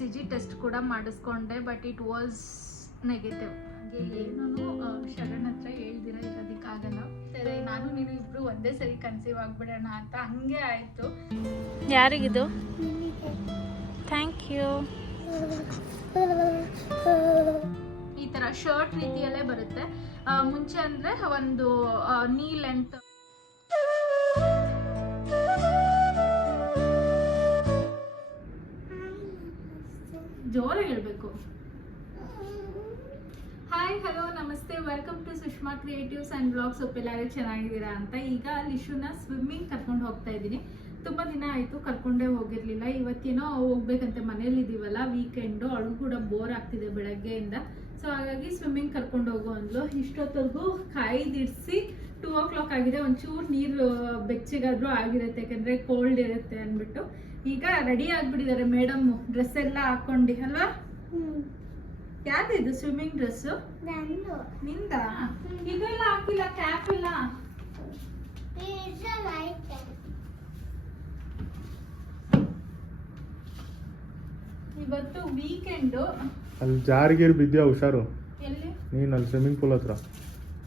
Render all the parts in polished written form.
ECG test ಕೂಡ ಮಾಡಿಸ್ಕೊಂಡೆ, but it was negative. ಹಾಗೆ ಏನೂ ಶರಣ್ ಹತ್ರ ಹೇಳ್ದಿರ ಇರೋದಕ್ಕಾಗಲ್ಲ. ಸರಿ, ನಾನು ನೀನು ಇಬ್ರು ಒಂದೇ ಸರಿ ಕನ್ಸೀವ್ ಆಗ್ಬಿಡೋಣ ಅಂತ ಹಂಗೆ ಆಯಿತು. ಯಾರಿಗಿದು? Thank you. ಈ ಥರ ಶರ್ಟ್ ರೀತಿಯಲ್ಲೇ ಬರುತ್ತೆ. ಮುಂಚೆ ಅಂದರೆ ಒಂದು ನೀ ಲೆಂತ್. ಜೋರಾಗಿ ಹೇಳ್ಬೇಕು. ಹಾಯ್, ಹಲೋ, ನಮಸ್ತೆ, welcome to Sushma creatives and blogs. ಎಲ್ಲರೂ ಚೆನ್ನಾಗಿದ್ದೀರಾ ಅಂತ. ಈಗ ಲಿಶುನ ಸ್ವಿಮ್ಮಿಂಗ್ ಕರ್ಕೊಂಡು ಹೋಗ್ತಾ ಇದ್ದೀನಿ. ತುಂಬ ದಿನ ಆಯಿತು ಕರ್ಕೊಂಡೇ ಹೋಗಿರಲಿಲ್ಲ. ಇವತ್ತೇನೋ ಹೋಗ್ಬೇಕಂತೆ, ಮನೇಲಿ ಇದ್ದೀವಲ್ಲ, ವೀಕೆಂಡು, ಅವಳು ಕೂಡ ಬೋರ್ ಆಗ್ತಿದೆ ಬೆಳಗ್ಗೆಯಿಂದ. ಸೊ ಹಾಗಾಗಿ ಸ್ವಿಮ್ಮಿಂಗ್ ಕರ್ಕೊಂಡು ಹೋಗೋ ಅಂದ್ಲು. ಇಷ್ಟೊತ್ತರೆಗೂ ಕಾಯ್ದಿರಿಸಿ 2 o'clock ಆಗಿದೆ. ಒಂಚೂರು ನೀರು ಬೆಚ್ಚಗಾದ್ರೂ ಆಗಿರುತ್ತೆ, ಯಾಕಂದರೆ ಕೋಲ್ಡ್ ಇರುತ್ತೆ ಅಂದ್ಬಿಟ್ಟು. ಈಗ ರೆಡಿ ಆಗಿಬಿಟ್ಟಿದ್ದಾರೆ ಮೇಡಮ್ಮು, ಡ್ರೆಸ್ ಎಲ್ಲ ಹಾಕೊಂಡು ಅಲ್ವಾ? ಯಾವ್ದಿದು ಸ್ವಿಮ್ಮಿಂಗ್ ಡ್ರೆಸ್ಸು? ನಿಂದ? ಇದೆಲ್ಲ ಹಾಕಿಲ್ಲ, ಕ್ಯಾಪ್ ಇಲ್ಲ. ಇವತ್ತು ವೀಕೆಂಡು. ಅಲ್ಲಿ ಜಾರಿಗೀರ್ ಬಿದ್ಯಾ, ಹುಷಾರು. ಎಲ್ಲಿ? ನೀನು ಅಲ್ಲಿ ಸ್ವಿಮ್ಮಿಂಗ್ ಪೂಲ್ ಹತ್ರ.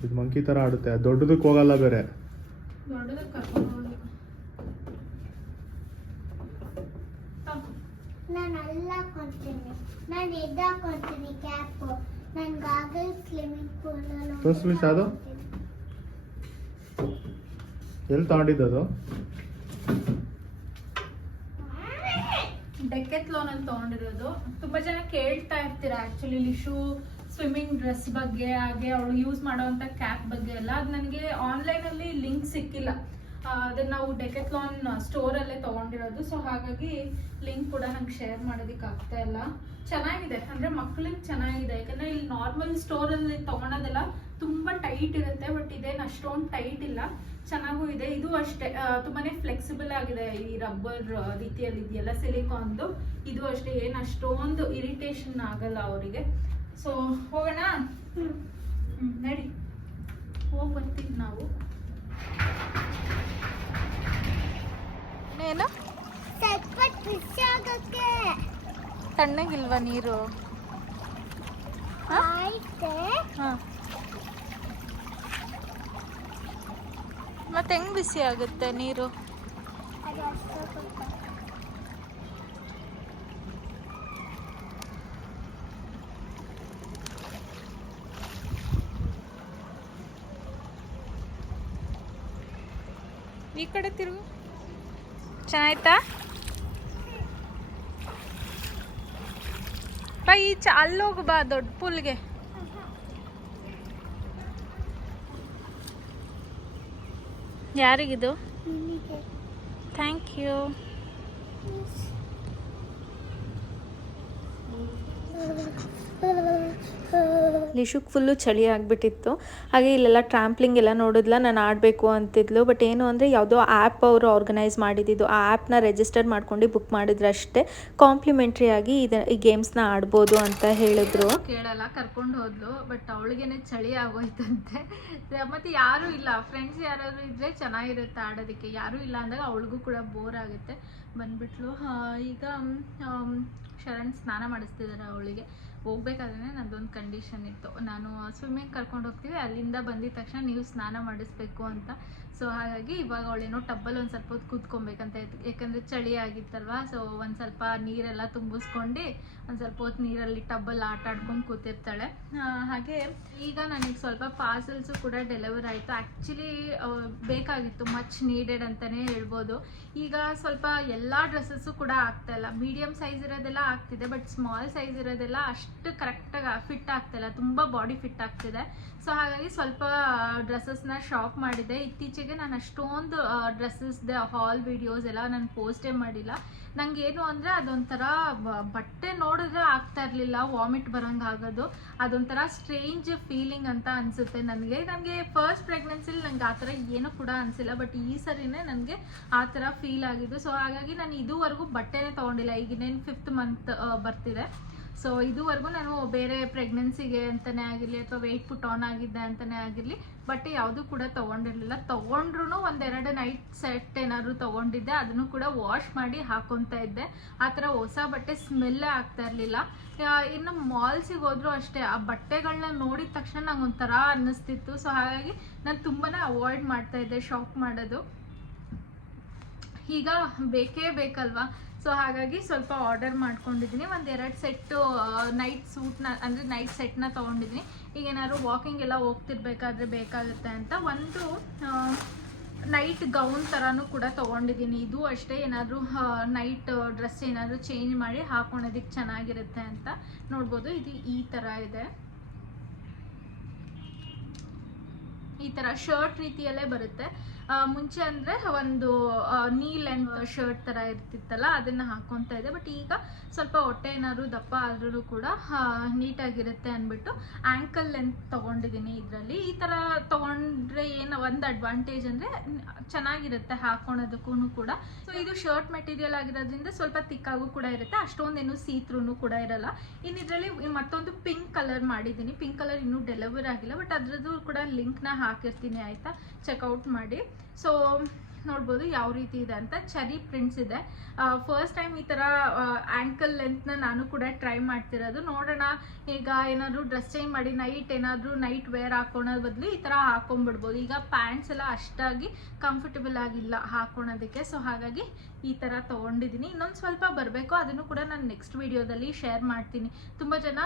ಇದು ಮಂಕಿ ಥರ ಆಡುತ್ತೆ, ದೊಡ್ಡದಕ್ಕೆ ಹೋಗಲ್ಲ ಬೇರೆ. ದೊಡ್ಡದಕ್ಕೆ ಕರ್ಕೊಂಡು ಹೋಗಿ. ನಾನು ಅಲ್ಲ ಹಾಕೊಂತೀನಿ, ನಾನು ಎದ್ದು ಹಾಕೊಂತೀನಿ ಕ್ಯಾಪು. ನಾನು ಗಾಗಲ್ ಸ್ವಿಮ್ಮಿಂಗ್ ಪೂಲಲ್ಲಿ ತೋರಿಸ್ಲಿ ಶಾದು, ಎಲ್ಲಿ ತಗೊಂಡಿದ್ದದು? ಡೆಕೆತ್ಲಾನಲ್ಲಿ ತೊಗೊಂಡಿರೋದು. ತುಂಬ ಜನ ಕೇಳ್ತಾ ಇರ್ತೀರಾ ಆ್ಯಕ್ಚುಲಿ ಲಿಶು ಸ್ವಿಮ್ಮಿಂಗ್ ಡ್ರೆಸ್ ಬಗ್ಗೆ, ಹಾಗೆ ಅವಳು ಯೂಸ್ ಮಾಡೋವಂಥ ಕ್ಯಾಪ್ ಬಗ್ಗೆ ಎಲ್ಲ. ಅದು ನನಗೆ ಆನ್ಲೈನಲ್ಲಿ ಲಿಂಕ್ ಸಿಕ್ಕಿಲ್ಲ. ಅದನ್ನು ನಾವು ಡೆಕೆತ್ಲಾನ್ ಸ್ಟೋರಲ್ಲೇ ತೊಗೊಂಡಿರೋದು. ಸೊ ಹಾಗಾಗಿ ಲಿಂಕ್ ಕೂಡ ನಂಗೆ ಶೇರ್ ಮಾಡೋದಕ್ಕೆ ಆಗ್ತಾ ಇಲ್ಲ. ಚೆನ್ನಾಗಿದೆ, ಅಂದರೆ ಮಕ್ಕಳಿಗೆ ಚೆನ್ನಾಗಿದೆ. ಯಾಕಂದರೆ ಇಲ್ಲಿ ನಾರ್ಮಲ್ ಸ್ಟೋರಲ್ಲಿ ತೊಗೊಳೋದೆಲ್ಲ ತುಂಬ ಟೈಟ್ ಇರುತ್ತೆ, ಬಟ್ ಇದೇನು ಅಷ್ಟೊಂದು ಟೈಟ್ ಇಲ್ಲ, ಚೆನ್ನಾಗೂ ಇದೆ. ಇದು ಅಷ್ಟೇ ತುಂಬಾ ಫ್ಲೆಕ್ಸಿಬಲ್ ಆಗಿದೆ. ಈ ರಬ್ಬರ್ ರೀತಿಯಲ್ಲಿ ಇದೆಯಲ್ಲ, ಸಿಲಿಕಾನ್ದು. ಇದು ಅಷ್ಟೇ, ಏನು ಅಷ್ಟೊಂದು ಇರಿಟೇಷನ್ ಆಗಲ್ಲ ಅವರಿಗೆ. ಸೊ ಹೋಗೋಣ, ನಡಿ, ಹೋಗಿ ಬರ್ತೀವಿ ನಾವು. ಏನು ತಣ್ಣಗಿಲ್ವಾ ನೀರು? ಮತ್ತೆ ಹೆಂಗ್ ಬಿಸಿ ಆಗುತ್ತೆ ನೀರು? ಈ ಕಡೆ ತಿರುಗು. ಚೆನ್ನಾಯ್ತಾ? ಬಾ, ಈಚೆ ಅಲ್ಲೋಗು, ಬಾ ದೊಡ್ಡ ಪುಲ್ಗೆ. ಯಾರಿಗಿದು? Thank you. ಲಿಶುಕ್ ಫುಲ್ಲು ಚಳಿ ಆಗಿಬಿಟ್ಟಿತ್ತು. ಹಾಗೆ ಇಲ್ಲೆಲ್ಲ ಟ್ರಾಂಪ್ಲಿಂಗ್ ಎಲ್ಲ ನೋಡಿದ್ಲ, ನಾನು ಆಡಬೇಕು ಅಂತಿದ್ಲು. ಬಟ್ ಏನು ಅಂದರೆ ಯಾವುದೋ ಆ್ಯಪ್ ಅವರು ಆರ್ಗನೈಸ್ ಮಾಡಿದ್ದು, ಆ ಆ್ಯಪ್ನ ರಿಜಿಸ್ಟರ್ ಮಾಡ್ಕೊಂಡು ಬುಕ್ ಮಾಡಿದ್ರೆ ಅಷ್ಟೇ ಕಾಂಪ್ಲಿಮೆಂಟ್ರಿ ಆಗಿ ಈ ಗೇಮ್ಸ್ನ ಆಡ್ಬೋದು ಅಂತ ಹೇಳಿದ್ರು. ಕೇಳಲ್ಲ, ಕರ್ಕೊಂಡು ಹೋದ್ಲು. ಬಟ್ ಅವಳಿಗೇನೆ ಚಳಿ ಆಗೋಯ್ತಂತೆ. ಮತ್ತು ಯಾರೂ ಇಲ್ಲ, ಫ್ರೆಂಡ್ಸ್ ಯಾರಾದರೂ ಇದ್ದರೆ ಚೆನ್ನಾಗಿರುತ್ತೆ ಆಡೋದಕ್ಕೆ. ಯಾರೂ ಇಲ್ಲ ಅಂದಾಗ ಅವಳಿಗೂ ಕೂಡ ಬೋರ್ ಆಗುತ್ತೆ. ಬಂದ್ಬಿಟ್ಲು. ಈಗ ಶರಣ್ ಸ್ನಾನ ಮಾಡಿಸ್ತಿದ್ದಾರೆ ಅವಳಿಗೆ. ಹೋಗ್ಬೇಕಾದ್ರೆ ನಂದೊಂದು ಕಂಡೀಷನ್ ಇತ್ತು, ನಾನು ಸ್ವಿಮ್ಮಿಂಗ್ ಕರ್ಕೊಂಡು ಹೋಗ್ತೀವಿ, ಅಲ್ಲಿಂದ ಬಂದಿದ ತಕ್ಷಣ ನೀವು ಸ್ನಾನ ಮಾಡಿಸ್ಬೇಕು ಅಂತ. ಸೊ ಹಾಗಾಗಿ ಇವಾಗ ಅವಳೇನೋ ಟಬ್ಬಲ್ಲಿ ಒಂದು ಸ್ವಲ್ಪ ಹೊತ್ತು ಕೂತ್ಕೊಬೇಕಂತ ಇತ್ತು, ಯಾಕಂದರೆ ಚಳಿ ಆಗಿತ್ತಲ್ವ. ಸೊ ಒಂದು ಸ್ವಲ್ಪ ನೀರೆಲ್ಲ ತುಂಬಿಸ್ಕೊಂಡು ಒಂದು ಸ್ವಲ್ಪ ಹೊತ್ತು ನೀರಲ್ಲಿ ಟಬ್ಬಲ್ಲಿ ಆಟ ಆಡ್ಕೊಂಡು ಕೂತಿರ್ತಾಳೆ. ಹಾಗೆ ಈಗ ನನಗೆ ಸ್ವಲ್ಪ ಪಾರ್ಸಲ್ಸು ಕೂಡ ಡೆಲಿವರ್ ಆಯಿತು. ಆ್ಯಕ್ಚುಲಿ ಬೇಕಾಗಿತ್ತು, ಮಚ್ ನೀಡೆಡ್ ಅಂತಲೇ ಹೇಳ್ಬೋದು. ಈಗ ಸ್ವಲ್ಪ ಎಲ್ಲ ಡ್ರೆಸ್ಸಸ್ಸು ಕೂಡ ಆಗ್ತಾಯಿಲ್ಲ. ಮೀಡಿಯಮ್ ಸೈಜ್ ಇರೋದೆಲ್ಲ ಆಗ್ತಿದೆ, ಬಟ್ ಸ್ಮಾಲ್ ಸೈಜ್ ಇರೋದೆಲ್ಲ ಅಷ್ಟು ಕರೆಕ್ಟಾಗಿ ಫಿಟ್ ಆಗ್ತಾಯಿಲ್ಲ, ತುಂಬ ಬಾಡಿ ಫಿಟ್ ಆಗ್ತಿದೆ. ಸೊ ಹಾಗಾಗಿ ಸ್ವಲ್ಪ ಡ್ರೆಸ್ಸಸ್ನ ಶಾಪ್ ಮಾಡಿದೆ. ಇತ್ತೀಚೆಗೆ ನಾನು ಅಷ್ಟೊಂದು ಡ್ರೆಸ್ಸಸ್ದೆ ಹಾಲ್ ವಿಡಿಯೋಸ್ ಎಲ್ಲ ನಾನು ಪೋಸ್ಟೇ ಮಾಡಿಲ್ಲ. ನನಗೇನು ಅಂದರೆ ಅದೊಂಥರ ಬಟ್ಟೆ ನೋಡಿದ್ರೆ ಆಗ್ತಾ ಇರಲಿಲ್ಲ, ವಾಮಿಟ್ ಬರೋಂಗೆ ಆಗೋದು. ಅದೊಂಥರ ಸ್ಟ್ರೇಂಜ್ ಫೀಲಿಂಗ್ ಅಂತ ಅನಿಸುತ್ತೆ ನನಗೆ ಫಸ್ಟ್ ಪ್ರೆಗ್ನೆನ್ಸಿಲಿ ನನಗೆ ಆ ಥರ ಏನೂ ಕೂಡ ಅನಿಸಿಲ್ಲ, ಬಟ್ ಈ ಸರಿನೇ ನನಗೆ ಆ ಥರ ಫೀಲ್ ಆಗಿದ್ದು. ಸೊ ಹಾಗಾಗಿ ನಾನು ಇದುವರೆಗೂ ಬಟ್ಟೆನೇ ತೊಗೊಂಡಿಲ್ಲ. ಈಗಿನೇನು 5th month ಬರ್ತಿದೆ. ಸೊ ಇದುವರೆಗೂ ನಾನು ಬೇರೆ ಪ್ರೆಗ್ನೆನ್ಸಿಗೆ ಅಂತಲೇ ಆಗಿರಲಿ ಅಥವಾ ವೆಯ್ಟ್ ಪುಟ್ ಆನ್ ಆಗಿದ್ದೆ ಅಂತಲೇ ಆಗಿರಲಿ ಬಟ್ಟೆ ಯಾವುದೂ ಕೂಡ ತೊಗೊಂಡಿರಲಿಲ್ಲ. ತೊಗೊಂಡ್ರೂ ಒಂದೆರಡು ನೈಟ್ ಸೆಟ್ ಏನಾದರೂ ತೊಗೊಂಡಿದ್ದೆ, ಅದನ್ನು ಕೂಡ ವಾಶ್ ಮಾಡಿ ಹಾಕೊತಾ ಇದ್ದೆ. ಆ ಥರ ಹೊಸ ಬಟ್ಟೆ ಸ್ಮೆಲ್ಲೇ ಆಗ್ತಾ ಇರಲಿಲ್ಲ. ಇನ್ನು ಮಾಲ್ಸಿಗೆ ಹೋದ್ರೂ ಅಷ್ಟೇ ಆ ಬಟ್ಟೆಗಳನ್ನ ನೋಡಿದ ತಕ್ಷಣ ನಂಗೆ ಒಂಥರ ಅನ್ನಿಸ್ತಿತ್ತು. ಸೊ ಹಾಗಾಗಿ ನಾನು ತುಂಬಾ ಅವಾಯ್ಡ್ ಮಾಡ್ತಾ ಇದ್ದೆ ಶಾಪ್ ಮಾಡೋದು. ಈಗ ಬೇಕೇ ಬೇಕಲ್ವಾ, ಸೊ ಹಾಗಾಗಿ ಸ್ವಲ್ಪ ಆರ್ಡರ್ ಮಾಡ್ಕೊಂಡಿದ್ದೀನಿ. ಒಂದೆರಡು ಸೆಟ್ಟು ನೈಟ್ ಸೂಟ್ನ ಅಂದರೆ ನೈಟ್ ಸೆಟ್ನ ತೊಗೊಂಡಿದ್ದೀನಿ. ಈಗ ಏನಾದ್ರು ವಾಕಿಂಗ್ ಎಲ್ಲ ಹೋಗ್ತಿರ್ಬೇಕಾದ್ರೆ ಬೇಕಾಗುತ್ತೆ ಅಂತ. ಒಂದು ನೈಟ್ ಗೌನ್ ಥರನೂ ಕೂಡ ತೊಗೊಂಡಿದ್ದೀನಿ. ಇದು ಅಷ್ಟೇ, ಏನಾದರೂ ನೈಟ್ ಡ್ರೆಸ್ ಏನಾದರೂ ಚೇಂಜ್ ಮಾಡಿ ಹಾಕೊಳ್ಳೋದಕ್ಕೆ ಚೆನ್ನಾಗಿರುತ್ತೆ ಅಂತ. ನೋಡ್ಬೋದು, ಇದು ಈ ಥರ ಇದೆ. ಈ ಥರ ಶರ್ಟ್ ರೀತಿಯಲ್ಲೇ ಬರುತ್ತೆ. ಮುಂಚೆ ಅಂದರೆ ಒಂದು ನೀ ಲೆಂತ್ ಶರ್ಟ್ ಥರ ಇರ್ತಿತ್ತಲ್ಲ, ಅದನ್ನು ಹಾಕ್ಕೊತಾ ಇದೆ. ಬಟ್ ಈಗ ಸ್ವಲ್ಪ ಹೊಟ್ಟೆ ಏನಾದ್ರು ದಪ್ಪ ಆದ್ರೂ ಕೂಡ ನೀಟಾಗಿರುತ್ತೆ ಅಂದ್ಬಿಟ್ಟು ಆ್ಯಂಕಲ್ ಲೆಂತ್ ತೊಗೊಂಡಿದ್ದೀನಿ. ಇದರಲ್ಲಿ ಈ ಥರ ತೊಗೊಂಡ್ರೆ ಏನು ಒಂದು ಅಡ್ವಾಂಟೇಜ್ ಅಂದರೆ ಚೆನ್ನಾಗಿರುತ್ತೆ ಹಾಕ್ಕೊಳೋದಕ್ಕೂ ಕೂಡ. ಸೊ ಇದು ಶರ್ಟ್ ಮೆಟೀರಿಯಲ್ ಆಗಿರೋದ್ರಿಂದ ಸ್ವಲ್ಪ ತಿಕ್ಕಾಗೂ ಕೂಡ ಇರುತ್ತೆ, ಅಷ್ಟೊಂದೇನು ಸೀತ್ರೂ ಕೂಡ ಇರಲ್ಲ. ಇನ್ನು ಇದರಲ್ಲಿ ಮತ್ತೊಂದು ಪಿಂಕ್ ಕಲರ್ ಮಾಡಿದ್ದೀನಿ. ಪಿಂಕ್ ಕಲರ್ ಇನ್ನೂ ಡೆಲಿವರಿ ಆಗಿಲ್ಲ, ಬಟ್ ಅದರದ್ದು ಕೂಡ ಲಿಂಕ್ನ ಹಾಕಿರ್ತೀನಿ, ಆಯಿತಾ, ಚೆಕ್ಔಟ್ ಮಾಡಿ. ಸೊ ನೋಡ್ಬೋದು ಯಾವ ರೀತಿ ಇದೆ ಅಂತ. ಚೆರಿ ಪ್ರಿಂಟ್ಸ್ ಇದೆ. ಫಸ್ಟ್ ಟೈಮ್ ಈ ಥರ ಆ್ಯಂಕಲ್ ಲೆಂತ್ನ ನಾನು ಕೂಡ ಟ್ರೈ ಮಾಡ್ತಿರೋದು. ನೋಡೋಣ, ಈಗ ಏನಾದರೂ ಡ್ರೆಸ್ ಚೇಂಜ್ ಮಾಡಿ ನೈಟ್ ವೇರ್ ಹಾಕೊಳೋದ್ ಬದಲು ಈ ಥರ ಹಾಕೊಂಡ್ಬಿಡ್ಬೋದು. ಈಗ ಪ್ಯಾಂಟ್ಸ್ ಎಲ್ಲ ಅಷ್ಟಾಗಿ ಕಂಫರ್ಟಬಲ್ ಆಗಿಲ್ಲ ಹಾಕೊಳೋದಕ್ಕೆ. ಸೊ ಹಾಗಾಗಿ ಈ ಥರ ತೊಗೊಂಡಿದ್ದೀನಿ. ಇನ್ನೊಂದು ಸ್ವಲ್ಪ ಬರಬೇಕು, ಅದನ್ನು ಕೂಡ ನಾನು ನೆಕ್ಸ್ಟ್ ವಿಡಿಯೋದಲ್ಲಿ ಶೇರ್ ಮಾಡ್ತೀನಿ. ತುಂಬ ಜನ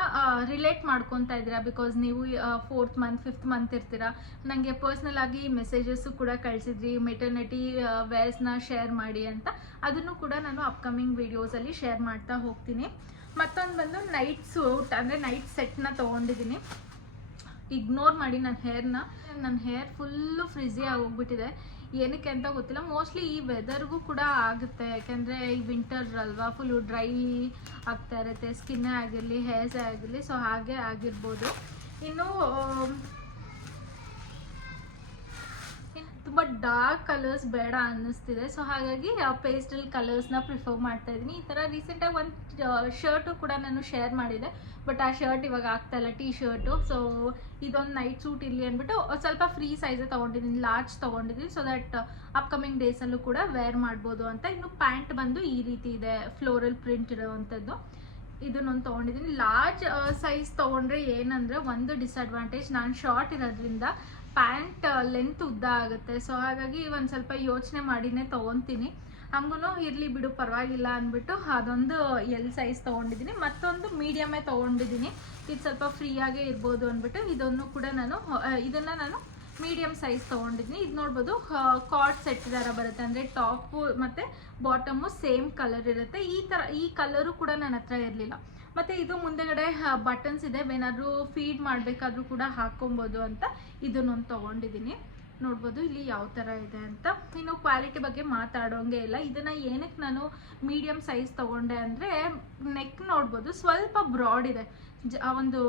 ರಿಲೇಟ್ ಮಾಡ್ಕೊತಾ ಇದ್ದೀರಾ, ಬಿಕಾಸ್ ನೀವು 4th ಮಂತ್ 5th ಮಂತ್ ಇರ್ತೀರಾ. ನನಗೆ ಪರ್ಸ್ನಲ್ ಆಗಿ ಮೆಸೇಜಸ್ಸು ಕೂಡ ಕಳಿಸಿದ್ರಿ, ಮೆಟರ್ನಿಟಿ ವೇರ್ಸ್ನ ಶೇರ್ ಮಾಡಿ ಅಂತ. ಅದನ್ನು ಕೂಡ ನಾನು ಅಪ್ಕಮಿಂಗ್ ವಿಡಿಯೋಸಲ್ಲಿ ಶೇರ್ ಮಾಡ್ತಾ ಹೋಗ್ತೀನಿ. ಮತ್ತೊಂದು ಬಂದು ನೈಟ್ ಸೂಟ್ ಅಂದರೆ ನೈಟ್ ಸೆಟ್ನ ತೊಗೊಂಡಿದ್ದೀನಿ. ಇಗ್ನೋರ್ ಮಾಡಿ ನನ್ನ ಹೇರ್ ಫುಲ್ಲು ಫ್ರಿಝಿ ಆಗೋಗ್ಬಿಟ್ಟಿದೆ. ಏನಕ್ಕೆ ಅಂತ ಗೊತ್ತಿಲ್ಲ, ಮೋಸ್ಟ್ಲಿ ಈ ವೆದರ್ಗೂ ಕೂಡ ಆಗುತ್ತೆ. ಯಾಕೆಂದರೆ ಈ ವಿಂಟರ್ ಅಲ್ವಾ, ಫುಲ್ಲು ಡ್ರೈ ಆಗ್ತಾ ಇರುತ್ತೆ, ಸ್ಕಿನ್ನೇ ಆಗಿರಲಿ ಹೇರ್ಸೇ ಆಗಿರಲಿ. ಸೊ ಹಾಗೆ ಆಗಿರ್ಬೋದು. ಇನ್ನು ತುಂಬ ಡಾರ್ಕ್ ಕಲರ್ಸ್ ಬೇಡ ಅನ್ನಿಸ್ತಿದೆ. ಸೊ ಹಾಗಾಗಿ ಪೇಸ್ಟಲ್ ಕಲರ್ಸ್ನ ಪ್ರಿಫರ್ ಮಾಡ್ತಾ ಇದ್ದೀನಿ. ಈ ಥರ ರೀಸೆಂಟಾಗಿ ಒಂದು ಶರ್ಟು ಕೂಡ ನಾನು ಶೇರ್ ಮಾಡಿದೆ, ಬಟ್ ಆ ಶರ್ಟ್ ಇವಾಗ ಆಗ್ತಾಯಿಲ್ಲ, ಟೀ ಶರ್ಟು. ಸೊ ಇದೊಂದು ನೈಟ್ ಸೂಟ್ ಇರಲಿ ಅಂದ್ಬಿಟ್ಟು ಸ್ವಲ್ಪ ಫ್ರೀ ಸೈಜೇ ತೊಗೊಂಡಿದ್ದೀನಿ, ಲಾರ್ಜ್ ತೊಗೊಂಡಿದ್ದೀನಿ. ಸೊ ದಟ್ ಅಪ್ಕಮಿಂಗ್ ಡೇಸಲ್ಲೂ ಕೂಡ ವೇರ್ ಮಾಡ್ಬೋದು ಅಂತ. ಇನ್ನು ಪ್ಯಾಂಟ್ ಬಂದು ಈ ರೀತಿ ಇದೆ, ಫ್ಲೋರಲ್ ಪ್ರಿಂಟ್ ಇರೋವಂಥದ್ದು. ಇದನ್ನೊಂದು ತೊಗೊಂಡಿದ್ದೀನಿ. ಲಾರ್ಜ್ ಸೈಜ್ ತೊಗೊಂಡ್ರೆ ಏನಂದರೆ ಒಂದು ಡಿಸ್ಅಡ್ವಾಂಟೇಜ್, ನಾನು ಶಾರ್ಟ್ ಇರೋದ್ರಿಂದ ಪ್ಯಾಂಟ್ ಲೆಂತ್ ಉದ್ದ ಆಗುತ್ತೆ. ಸೊ ಹಾಗಾಗಿ ಒಂದು ಸ್ವಲ್ಪ ಯೋಚನೆ ಮಾಡಿನೇ ತೊಗೊತೀನಿ. ಹಂಗೂ ಇರಲಿ ಬಿಡು ಪರವಾಗಿಲ್ಲ ಅಂದ್ಬಿಟ್ಟು ಅದೊಂದು ಎಲ್ ಸೈಜ್ ತೊಗೊಂಡಿದ್ದೀನಿ. ಮತ್ತೊಂದು ಮೀಡಿಯಮೇ ತೊಗೊಂಡಿದ್ದೀನಿ, ಇದು ಸ್ವಲ್ಪ ಫ್ರೀಯಾಗೇ ಇರ್ಬೋದು ಅಂದ್ಬಿಟ್ಟು ಇದನ್ನು ಕೂಡ ಇದನ್ನು ನಾನು ಮೀಡಿಯಮ್ ಸೈಜ್ ತೊಗೊಂಡಿದ್ದೀನಿ. ಇದು ನೋಡ್ಬೋದು, ಕಾರ್ಡ್ ಸೆಟ್ ಥರ ಬರುತ್ತೆ, ಅಂದರೆ ಟಾಪು ಮತ್ತು ಬಾಟಮು ಸೇಮ್ ಕಲರ್ ಇರುತ್ತೆ. ಈ ಕಲರು ಕೂಡ ನನ್ನ ಹತ್ರ ಇರಲಿಲ್ಲ. ಮತ್ತು ಇದು ಮುಂದೆಗಡೆ ಬಟನ್ಸ್ ಇದೆ, ಏನಾದರೂ ಫೀಡ್ ಮಾಡಬೇಕಾದ್ರೂ ಕೂಡ ಹಾಕ್ಕೊಬೋದು ಅಂತ ಇದನ್ನೊಂದು ತೊಗೊಂಡಿದ್ದೀನಿ. ನೋಡ್ಬೋದು ಇಲ್ಲಿ ಯಾವ ಥರ ಇದೆ ಅಂತ. ಇನ್ನು ಕ್ವಾಲಿಟಿ ಬಗ್ಗೆ ಮಾತಾಡೋಂಗೆ ಇಲ್ಲ. ಇದನ್ನು ಏನಕ್ಕೆ ನಾನು ಮೀಡಿಯಮ್ ಸೈಜ್ ತೊಗೊಂಡೆ ಅಂದರೆ, ನೆಕ್ ನೋಡ್ಬೋದು ಸ್ವಲ್ಪ ಬ್ರಾಡ್ ಇದೆ. ಒಂದು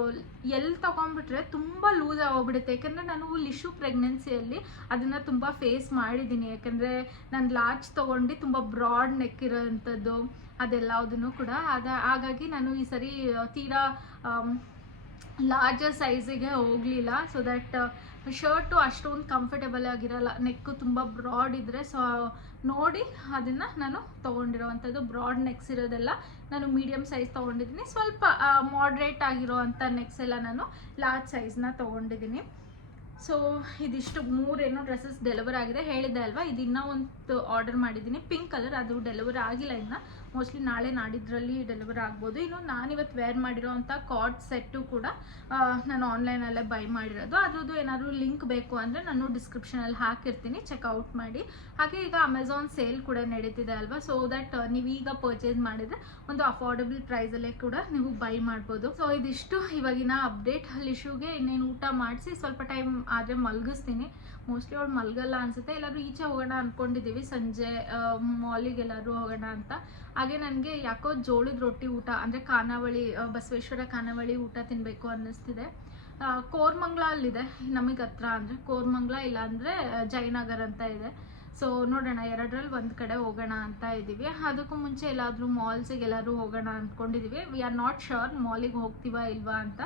ತೊಗೊಂಡ್ಬಿಟ್ರೆ ತುಂಬ ಲೂಸ್ ಆಗೋಗ್ಬಿಡುತ್ತೆ. ಯಾಕೆಂದರೆ ನಾನು ಲಿಶು ಪ್ರೆಗ್ನೆನ್ಸಿಯಲ್ಲಿ ಅದನ್ನು ತುಂಬ ಫೇಸ್ ಮಾಡಿದ್ದೀನಿ. ಯಾಕೆಂದರೆ ನಾನು ಲಾರ್ಜ್ ತೊಗೊಂಡು ತುಂಬ ಬ್ರಾಡ್ ನೆಕ್ ಇರೋವಂಥದ್ದು ಅದೆಲ್ಲದನ್ನು ಕೂಡ ಹಾಗಾಗಿ ನಾನು ಈ ಸರಿ ತೀರಾ ಲಾರ್ಜರ್ ಸೈಜಿಗೆ ಹೋಗಲಿಲ್ಲ. ಸೊ ದಟ್ ಶರ್ಟು ಅಷ್ಟೊಂದು ಕಂಫರ್ಟೇಬಲ್ ಆಗಿರಲ್ಲ, ನೆಕ್ಕು ತುಂಬ ಬ್ರಾಡ್ ಇದ್ದರೆ. ಸೊ ನೋಡಿ ಅದನ್ನು ನಾನು ತೊಗೊಂಡಿರೋವಂಥದ್ದು ಬ್ರಾಡ್ ನೆಕ್ಸ್ ಇರೋದೆಲ್ಲ ನಾನು ಮೀಡಿಯಮ್ ಸೈಜ್ ತೊಗೊಂಡಿದ್ದೀನಿ. ಸ್ವಲ್ಪ ಮಾಡ್ರೇಟ್ ಆಗಿರೋ ಅಂಥ ನೆಕ್ಸ್ ಎಲ್ಲ ನಾನು ಲಾರ್ಜ್ ಸೈಜ್ನ ತೊಗೊಂಡಿದ್ದೀನಿ. ಸೊ ಇದಿಷ್ಟು 3 ಡ್ರೆಸ್ಸಸ್ ಡೆಲಿವರ್ ಆಗಿದೆ, ಹೇಳಿದೆ ಅಲ್ವಾ. ಇದು ಇನ್ನೂ ಒಂದು ಆರ್ಡರ್ ಮಾಡಿದ್ದೀನಿ ಪಿಂಕ್ ಕಲರ್, ಅದು ಡೆಲಿವರ್ ಆಗಿಲ್ಲ ಇನ್ನು, ಮೋಸ್ಟ್ಲಿ ನಾಳೆ ನಾಡಿದ್ರಲ್ಲಿ ಡೆಲಿವರ್ ಆಗ್ಬೋದು. ಇನ್ನು ನಾನಿವತ್ತು ವೇರ್ ಮಾಡಿರೋ ಅಂಥ ಕಾರ್ಡ್ ಸೆಟ್ಟು ಕೂಡ ನಾನು ಆನ್ಲೈನಲ್ಲೇ ಬೈ ಮಾಡಿರೋದು. ಅದ್ರದ್ದು ಏನಾದರೂ ಲಿಂಕ್ ಬೇಕು ಅಂದರೆ ನಾನು ಡಿಸ್ಕ್ರಿಪ್ಷನಲ್ಲಿ ಹಾಕಿರ್ತೀನಿ, ಚೆಕ್ಔಟ್ ಮಾಡಿ. ಹಾಗೆ ಈಗ ಅಮೆಝಾನ್ ಸೇಲ್ ಕೂಡ ನಡೀತಿದೆ ಅಲ್ವಾ, ಸೊ ದಟ್ ನೀವೀಗ ಪರ್ಚೇಸ್ ಮಾಡಿದರೆ ಒಂದು ಅಫೋರ್ಡಬಲ್ ಪ್ರೈಸಲ್ಲೇ ಕೂಡ ನೀವು ಬೈ ಮಾಡ್ಬೋದು. ಸೊ ಇದಿಷ್ಟು ಇವಾಗಿನ ಅಪ್ಡೇಟ್. ಲಿಶುಗೆ ಇನ್ನೇನು ಊಟ ಮಾಡಿಸಿ ಸ್ವಲ್ಪ ಟೈಮ್ ಆದರೆ ಮಲಗಿಸ್ತೀನಿ. ಮೋಸ್ಟ್ಲಿ ಅವಳು ಮಲಗಲ್ಲ ಅನಿಸುತ್ತೆ. ಎಲ್ಲರೂ ಈಚೆ ಹೋಗೋಣ ಅಂದ್ಕೊಂಡಿದ್ದೀವಿ, ಸಂಜೆ ಮಾಲಿಗೆ ಎಲ್ಲರೂ ಹೋಗೋಣ ಅಂತ. ಹಾಗೆ ನನಗೆ ಯಾಕೋ ಜೋಳದ ರೊಟ್ಟಿ ಊಟ ಅಂದರೆ ಖಾನಾವಳಿ, ಬಸವೇಶ್ವರ ಖಾನಾವಳಿ ಊಟ ತಿನ್ನಬೇಕು ಅನ್ನಿಸ್ತಿದೆ. ಕೋರ್ಮಂಗ್ಲ ಅಲ್ಲಿದೆ ನಮಗೆ ಹತ್ರ, ಅಂದರೆ ಕೋರ್ಮಂಗ್ಲ ಇಲ್ಲಾಂದರೆ ಜಯನಗರ್ ಅಂತ ಇದೆ. ಸೊ ನೋಡೋಣ ಎರಡರಲ್ಲಿ ಒಂದು ಕಡೆ ಹೋಗೋಣ ಅಂತ ಇದ್ದೀವಿ. ಅದಕ್ಕೂ ಮುಂಚೆ ಎಲ್ಲಾದರೂ ಮಾಲ್ಸಿಗೆ ಎಲ್ಲರೂ ಹೋಗೋಣ ಅಂದ್ಕೊಂಡಿದ್ದೀವಿ. ವಿ ಆರ್ ನಾಟ್ ಶ್ಯೂರ್ ಮಾಲಿಗೆ ಹೋಗ್ತೀವಾ ಇಲ್ವಾ ಅಂತ,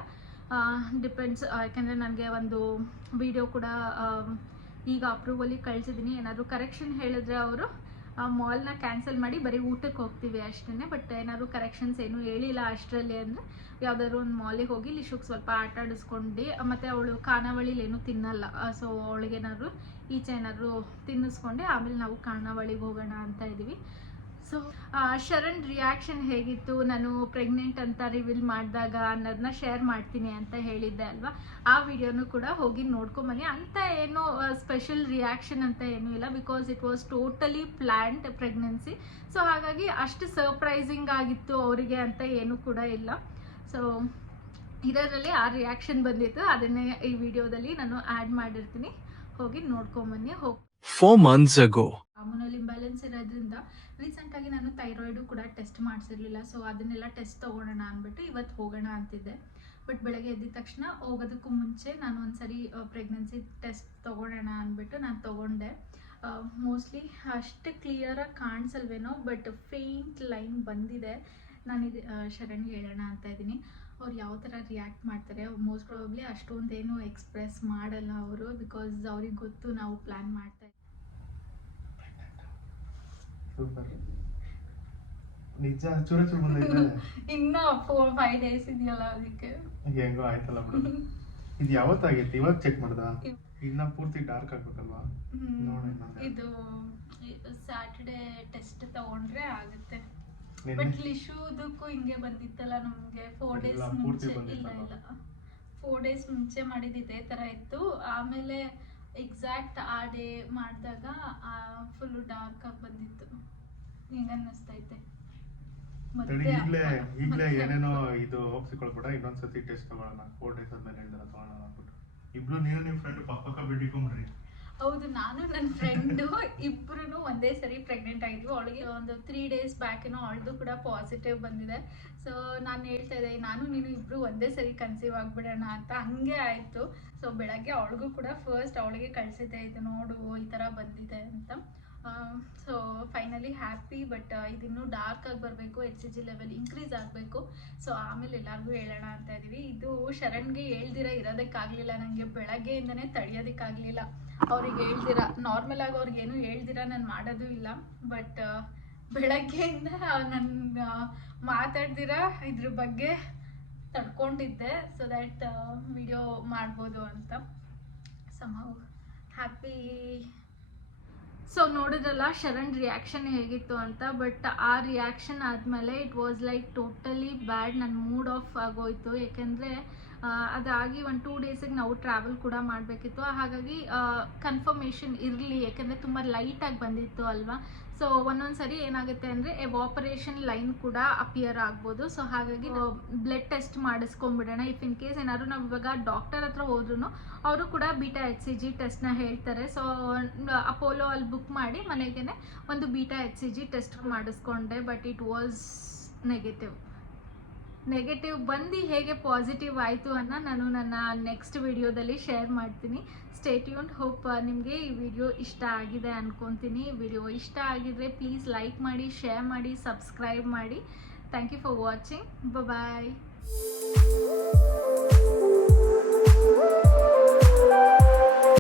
ಡಿಪೆಂಡ್ಸ್. ಯಾಕೆಂದರೆ ನನಗೆ ಒಂದು ವಿಡಿಯೋ ಕೂಡ ಈಗ ಅಪ್ರೂವಲಿಗೆ ಕಳಿಸಿದ್ದೀನಿ. ಏನಾದರೂ ಕರೆಕ್ಷನ್ ಹೇಳಿದ್ರೆ ಅವರು ಮಾಲ್ನ ಕ್ಯಾನ್ಸಲ್ ಮಾಡಿ ಬರೀ ಊಟಕ್ಕೆ ಹೋಗ್ತೀವಿ ಅಷ್ಟೇ. ಬಟ್ ಏನಾದ್ರು ಕರೆಕ್ಷನ್ಸ್ ಏನು ಹೇಳಿಲ್ಲ ಅಷ್ಟರಲ್ಲಿ ಅಂದರೆ ಯಾವುದಾದ್ರು ಒಂದು ಮಾಲಿಗೆ ಹೋಗಿ ಲಿಶುಗೆ ಸ್ವಲ್ಪ ಆಟ ಆಡಿಸ್ಕೊಂಡು, ಮತ್ತು ಅವಳು ಖಾನಾವಳಿಲಿ ಏನೂ ತಿನ್ನಲ್ಲ, ಸೊ ಅವಳಿಗೇನಾದ್ರು ಈಚೆ ಏನಾದರೂ ತಿನ್ನಿಸ್ಕೊಂಡು ಆಮೇಲೆ ನಾವು ಖಾನಾವಳಿಗೆ ಹೋಗೋಣ ಅಂತ ಇದ್ದೀವಿ. ಸೊ ಶರಣ್ ರಿಯಾಕ್ಷನ್ ಹೇಗಿತ್ತು ನಾನು ಪ್ರೆಗ್ನೆಂಟ್ ಅಂತ ರಿವೀಲ್ ಮಾಡಿದಾಗ ಅನ್ನೋದನ್ನ ಶೇರ್ ಮಾಡ್ತೀನಿ ಅಂತ ಹೇಳಿದ್ದೆ ಅಲ್ವಾ, ಆ ವಿಡಿಯೋನು ಕೂಡ ಹೋಗಿ ನೋಡ್ಕೊಂಬನ್ನಿ. ಅಂತ ಏನು ಸ್ಪೆಷಲ್ ರಿಯಾಕ್ಷನ್ ಅಂತ ಏನೂ ಇಲ್ಲ, because it was totally planned pregnancy. So ಹಾಗಾಗಿ ಅಷ್ಟು ಸರ್ಪ್ರೈಸಿಂಗ್ ಆಗಿತ್ತು ಅವರಿಗೆ ಅಂತ ಏನೂ ಕೂಡ ಇಲ್ಲ. ಸೊ ಇದರಲ್ಲಿ ಆ ರಿಯಾಕ್ಷನ್ ಬಂದಿತ್ತು, ಅದನ್ನೇ ಈ ವಿಡಿಯೋದಲ್ಲಿ ನಾನು ಆ್ಯಡ್ ಮಾಡಿರ್ತೀನಿ, ಹೋಗಿ ನೋಡ್ಕೊಂಬನ್ನಿ. 4 months ago. ಹಾರ್ಮೋನಲ್ ಇಂಬ್ಯಾಲೆನ್ಸ್ ಇರೋದ್ರಿಂದ ರೀಸೆಂಟಾಗಿ ನಾನು ಥೈರಾಯ್ಡು ಕೂಡ ಟೆಸ್ಟ್ ಮಾಡಿಸಿರ್ಲಿಲ್ಲ. ಸೊ ಅದನ್ನೆಲ್ಲ ಟೆಸ್ಟ್ ತೊಗೊಳೋಣ ಅಂದ್ಬಿಟ್ಟು ಇವತ್ತು ಹೋಗೋಣ ಅಂತಿದ್ದೆ. ಬಟ್ ಬೆಳಗ್ಗೆ ಎದ್ದಿದ ತಕ್ಷಣ ಹೋಗೋದಕ್ಕೂ ಮುಂಚೆ ನಾನು ಒಂದ್ಸರಿ ಪ್ರೆಗ್ನೆನ್ಸಿ ಟೆಸ್ಟ್ ತೊಗೊಳೋಣ ಅಂದ್ಬಿಟ್ಟು ನಾನು ತೊಗೊಂಡೆ. ಮೋಸ್ಟ್ಲಿ ಅಷ್ಟು ಕ್ಲಿಯರಾಗಿ ಕಾಣಿಸಲ್ವೇನೋ, ಬಟ್ ಫೇಂಟ್ ಲೈನ್ ಬಂದಿದೆ. ನಾನು ಇದು ಶರಣ್ಗೆ ಹೇಳೋಣ ಅಂತ ಇದ್ದೀನಿ. ಅವ್ರು ಯಾವ ಥರ ರಿಯಾಕ್ಟ್ ಮಾಡ್ತಾರೆ, ಮೋಸ್ಟ್ ಪ್ರಾಬಬ್ಲಿ ಅಷ್ಟೊಂದೇನು ಎಕ್ಸ್ಪ್ರೆಸ್ ಮಾಡಲ್ಲ ಅವರು, ಬಿಕಾಸ್ ಅವ್ರಿಗೆ ಗೊತ್ತು ನಾವು ಪ್ಲ್ಯಾನ್ ಮಾಡ್ತಾ ಸೂಪರ್. ನಿಜ ಚೂರ ಬಂದೈತೆ. ಇನ್ನ 4-5 ಡೇಸ್ ಇದೆಯಲ್ಲ, ಅದಕ್ಕೆ ಹೆಂಗೋ ಆಯ್ತಲ್ಲ ಬಿಡು. ಇದು ಯಾವತ್ತಾಗೈತಿ? ಇವತ್ತು ಚೆಕ್ ಮಾಡ್ದ? ಇನ್ನ ಪೂರ್ತಿ ಡಾರ್ಕ್ ಆಗ್ಬೇಕಲ್ವಾ? ಇದು ಸ್ಯಾಟರ್ಡೆ ಟೆಸ್ಟ್ ತಗೊಂಡ್ರೆ ಆಗುತ್ತೆ. ಬಟ್ ಲಿಶುದಕ್ಕೂ ಹಿಂಗೆ ಬಂದಿತ್ತಲ್ಲ ನಮ್ಗೆ 4 ಡೇಸ್ ಮುಂಚೆ. ಇಲ್ಲ 4 ಡೇಸ್ ಮುಂಚೆ ಮಾಡಿದ ಇದೇ ತರ ಇತ್ತು. ಆಮೇಲೆ ಎಕ್ಸಾಕ್ಟ್ ಆ ಡೇ ಮಾಡಿದಾಗ ಫುಲ್ ಡಾರ್ಕ್ ಆಗಿ ಬಂದಿತ್ತು. ಹಿಂಗ ಅನ್ನಿಸ್ತೈತೆ. ಈಗಲೇ ಏನೇನೋ ಇದು ಹೋಗ್ಸಿಕೊಳ್ಬೇಡ, ಇನ್ನೊಂದ್ಸತಿ ಟೆಸ್ಟ್ ತಗೊಳ್ಳೋಣ. 4 ಡೇಸ್ ಆದ್ಮೇಲೆ ಹೇಳಿದಾರೆ ತಗೊಳ್ಳೋಣ ಅಂದ್ಬಿಟ್ಟು ಇಬ್ರು ನೀನು ನಿಮ್ಮ ಫ್ರೆಂಡ್ ಪಕ್ಕ ಬಿಟ್ಟಿಕೊಂಡ್ರಿ. ಹೌದು, ನಾನು ನನ್ನ ಫ್ರೆಂಡು ಇಬ್ರು ಒಂದೇ ಸರಿ ಪ್ರೆಗ್ನೆಂಟ್ ಆಗಿದ್ವಿ. ಅವಳಿಗೆ ಒಂದು 3 ಡೇಸ್ ಬ್ಯಾಕೇನೋ ಅವಳದು ಕೂಡ ಪಾಸಿಟಿವ್ ಬಂದಿದೆ. ಸೊ ನಾನು ಹೇಳ್ತಾ ಇದ್ದೆ, ನಾನು ನೀನು ಇಬ್ರು ಒಂದೇ ಸರಿ ಕನ್ಸೀವ್ ಆಗಿಬಿಡೋಣ ಅಂತ. ಹಂಗೆ ಆಯಿತು. ಸೊ ಬೆಳಗ್ಗೆ ಅವಳಿಗೂ ಕೂಡ ಫಸ್ಟ್ ಅವಳಿಗೆ ಕಳಿಸಿದ್ದೆ, ಇದು ನೋಡು ಈ ಥರ ಬಂದಿದೆ ಅಂತ. So finally happy. ಬಟ್ ಇದಿನ್ನೂ ಡಾರ್ಕ್ ಆಗಿ ಬರಬೇಕು, HCG ಲೆವೆಲ್ ಇನ್ಕ್ರೀಸ್ ಆಗಬೇಕು. ಸೊ ಆಮೇಲೆ ಎಲ್ಲರಿಗೂ ಹೇಳೋಣ ಅಂತ ಇದ್ದೀವಿ. ಇದು ಶರಣ್ಗೆ ಹೇಳ್ದಿರ ಇರೋದಕ್ಕಾಗಲಿಲ್ಲ, ನನಗೆ ಬೆಳಗ್ಗೆಯಿಂದನೇ ತಡೆಯೋದಕ್ಕಾಗಲಿಲ್ಲ. ಅವ್ರಿಗೆ ಹೇಳ್ದಿರ, ನಾರ್ಮಲ್ ಆಗಿ ಅವ್ರಿಗೇನು ಹೇಳ್ದಿರ ನಾನು ಮಾಡೋದು ಇಲ್ಲ. ಬಟ್ ಬೆಳಗ್ಗೆಯಿಂದ ನಾನು ಮಾತಾಡ್ದಿರ ಇದ್ರ ಬಗ್ಗೆ ತಡ್ಕೊಂಡಿದ್ದೆ, ಸೊ ದ್ಯಾಟ್ ವಿಡಿಯೋ ಮಾಡ್ಬೋದು ಅಂತ. Somehow happy. ಸೊ ನೋಡಿದ್ರಲ್ಲ ಶರಣ್ ರಿಯಾಕ್ಷನ್ ಹೇಗಿತ್ತು ಅಂತ. ಬಟ್ ಆ ರಿಯಾಕ್ಷನ್ ಆದಮೇಲೆ ಇಟ್ ವಾಸ್ ಲೈಕ್ ಟೋಟಲಿ ಬ್ಯಾಡ್. ನನ್ನ ಮೂಡ್ ಆಫ್ ಆಗೋಯ್ತು. ಏಕೆಂದರೆ ಅದಾಗಿ 1-2 ಡೇಸಿಗೆ ನಾವು ಟ್ರಾವೆಲ್ ಕೂಡ ಮಾಡಬೇಕಿತ್ತು. ಹಾಗಾಗಿ ಕನ್ಫರ್ಮೇಷನ್ ಇರಲಿ, ಯಾಕೆಂದರೆ ತುಂಬ ಲೈಟಾಗಿ ಬಂದಿತ್ತು ಅಲ್ವಾ. ಸೊ ಒಂದೊಂದು ಸರಿ ಏನಾಗುತ್ತೆ ಅಂದರೆ ಎವಾಪರೇಷನ್ ಲೈನ್ ಕೂಡ ಅಪಿಯರ್ ಆಗ್ಬೋದು. ಸೊ ಹಾಗಾಗಿ ಬ್ಲಡ್ ಟೆಸ್ಟ್ ಮಾಡಿಸ್ಕೊಂಡ್ಬಿಡೋಣ. ಇಫ್ ಇನ್ ಕೇಸ್ ಏನಾದ್ರು ನಾವು ಇವಾಗ ಡಾಕ್ಟರ್ ಹತ್ರ ಹೋದ್ರೂ ಅವರು ಕೂಡ ಬೀಟಾ HCG ಟೆಸ್ಟ್ನ ಹೇಳ್ತಾರೆ. ಸೊ ಅಪೋಲೋ ಅಲ್ಲಿ ಬುಕ್ ಮಾಡಿ ಮನೆಗೇ ಒಂದು ಬೀಟಾ HCG ಟೆಸ್ಟ್ ಮಾಡಿಸ್ಕೊಂಡೆ. ಬಟ್ ಇಟ್ ವಾಸ್ ನೆಗೆಟಿವ್ ಬಂದು ಹೇಗೆ ಪಾಸಿಟಿವ್ ಆಯಿತು ಅನ್ನೋ ನಾನು ನನ್ನ ನೆಕ್ಸ್ಟ್ ವಿಡಿಯೋದಲ್ಲಿ ಶೇರ್ ಮಾಡ್ತೀನಿ. Stay tuned. ಹೋಪ್ ನಿಮಗೆ ಈ ವಿಡಿಯೋ ಇಷ್ಟ ಆಗಿದೆ ಅಂದ್ಕೊತೀನಿ. ವಿಡಿಯೋ ಇಷ್ಟ ಆಗಿದ್ರೆ ಪ್ಲೀಸ್ ಲೈಕ್ ಮಾಡಿ, ಶೇರ್ ಮಾಡಿ, ಸಬ್ಸ್ಕ್ರೈಬ್ ಮಾಡಿ. Thank you for watching. Bye.